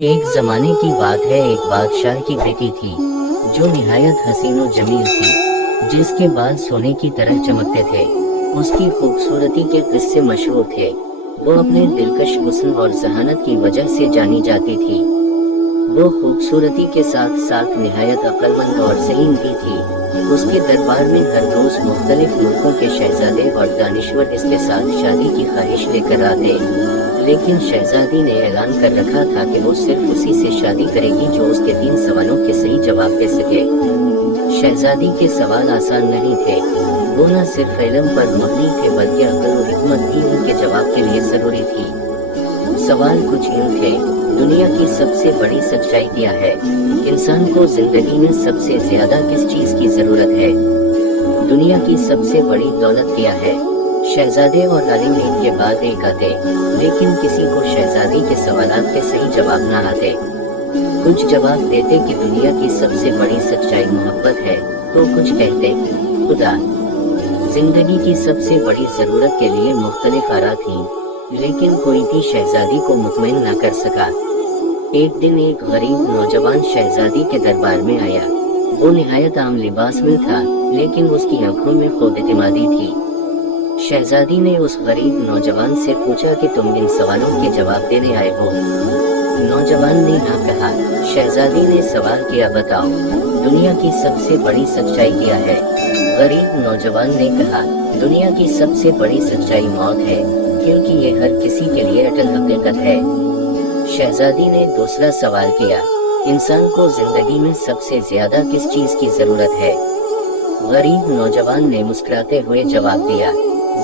ایک زمانے کی بات ہے، ایک بادشاہ کی بیٹی تھی جو نہایت حسین و جمیل تھی، جس کے بال سونے کی طرح چمکتے تھے۔ اس کی خوبصورتی کے قصے مشہور تھے۔ وہ اپنے دلکش حسن اور ذہانت کی وجہ سے جانی جاتی تھی۔ وہ خوبصورتی کے ساتھ ساتھ نہایت عقل مند اور ذہین بھی تھی۔ اس کے دربار میں ہر روز مختلف ملکوں کے شہزادے اور دانشور اس کے ساتھ شادی کی خواہش لے کر آتے، لیکن شہزادی نے اعلان کر رکھا تھا کہ وہ صرف اسی سے شادی کرے گی جو اس کے 3 سوالوں کے صحیح جواب دے سکے۔ شہزادی کے سوال آسان نہیں تھے، وہ نہ صرف علم پر مبنی تھے بلکہ عقل و حکمت بھی ان کے جواب کے لیے ضروری تھی۔ سوال کچھ یوں تھے: دنیا کی سب سے بڑی سچائی کیا ہے؟ انسان کو زندگی میں سب سے زیادہ کس چیز کی ضرورت ہے؟ دنیا کی سب سے بڑی دولت کیا ہے؟ شہزادے اور عالم ایک کے بعد ایک آتے، لیکن کسی کو شہزادی کے سوالات کے صحیح جواب نہ آتے۔ کچھ جواب دیتے کہ دنیا کی سب سے بڑی سچائی محبت ہے، تو کچھ کہتے خدا۔ زندگی کی سب سے بڑی ضرورت کے لیے مختلف آراء تھیں، لیکن کوئی بھی شہزادی کو مطمئن نہ کر سکا۔ ایک دن ایک غریب نوجوان شہزادی کے دربار میں آیا۔ وہ نہایت عام لباس میں تھا، لیکن اس کی آنکھوں میں خود اعتمادی تھی۔ شہزادی نے اس غریب نوجوان سے پوچھا کہ تم ان سوالوں کے جواب دینے آئے ہو؟ نوجوان نے ہاں کہا۔ شہزادی نے سوال کیا، بتاؤ دنیا کی سب سے بڑی سچائی کیا ہے؟ غریب نوجوان نے کہا، دنیا کی سب سے بڑی سچائی موت ہے، کیونکہ یہ ہر کسی کے لیے اٹل حقیقت ہے۔ شہزادی نے دوسرا سوال کیا، انسان کو زندگی میں سب سے زیادہ کس چیز کی ضرورت ہے؟ غریب نوجوان نے مسکراتے ہوئے جواب دیا،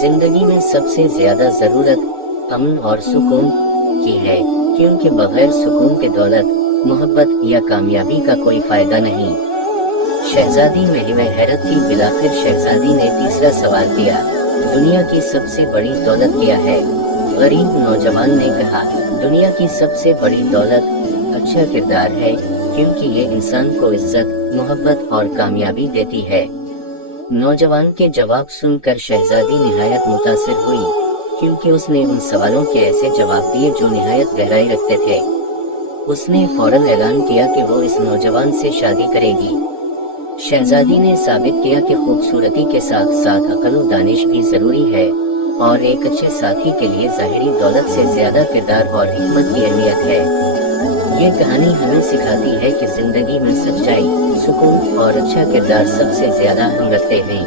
زندگی میں سب سے زیادہ ضرورت امن اور سکون کی ہے، کیونکہ بغیر سکون کے دولت، محبت یا کامیابی کا کوئی فائدہ نہیں۔ شہزادی میں حیرت تھی۔ بالآخر شہزادی نے تیسرا سوال کیا، دنیا کی سب سے بڑی دولت کیا ہے؟ غریب نوجوان نے کہا، دنیا کی سب سے بڑی دولت اچھا کردار ہے، کیونکہ یہ انسان کو عزت، محبت اور کامیابی دیتی ہے۔ نوجوان کے جواب سن کر شہزادی نہایت متاثر ہوئی، کیونکہ اس نے ان سوالوں کے ایسے جواب دیے جو نہایت گہرائی رکھتے تھے۔ اس نے فوراً اعلان کیا کہ وہ اس نوجوان سے شادی کرے گی۔ شہزادی نے ثابت کیا کہ خوبصورتی کے ساتھ ساتھ عقل و دانش بھی ضروری ہے، اور ایک اچھے ساتھی کے لیے ظاہری دولت سے زیادہ کردار اور حکمت کی اہمیت ہے۔ یہ کہانی ہمیں سکھاتی ہے کہ زندگی میں سچائی، سکون اور اچھا کردار سب سے زیادہ اہم رکھتے ہیں۔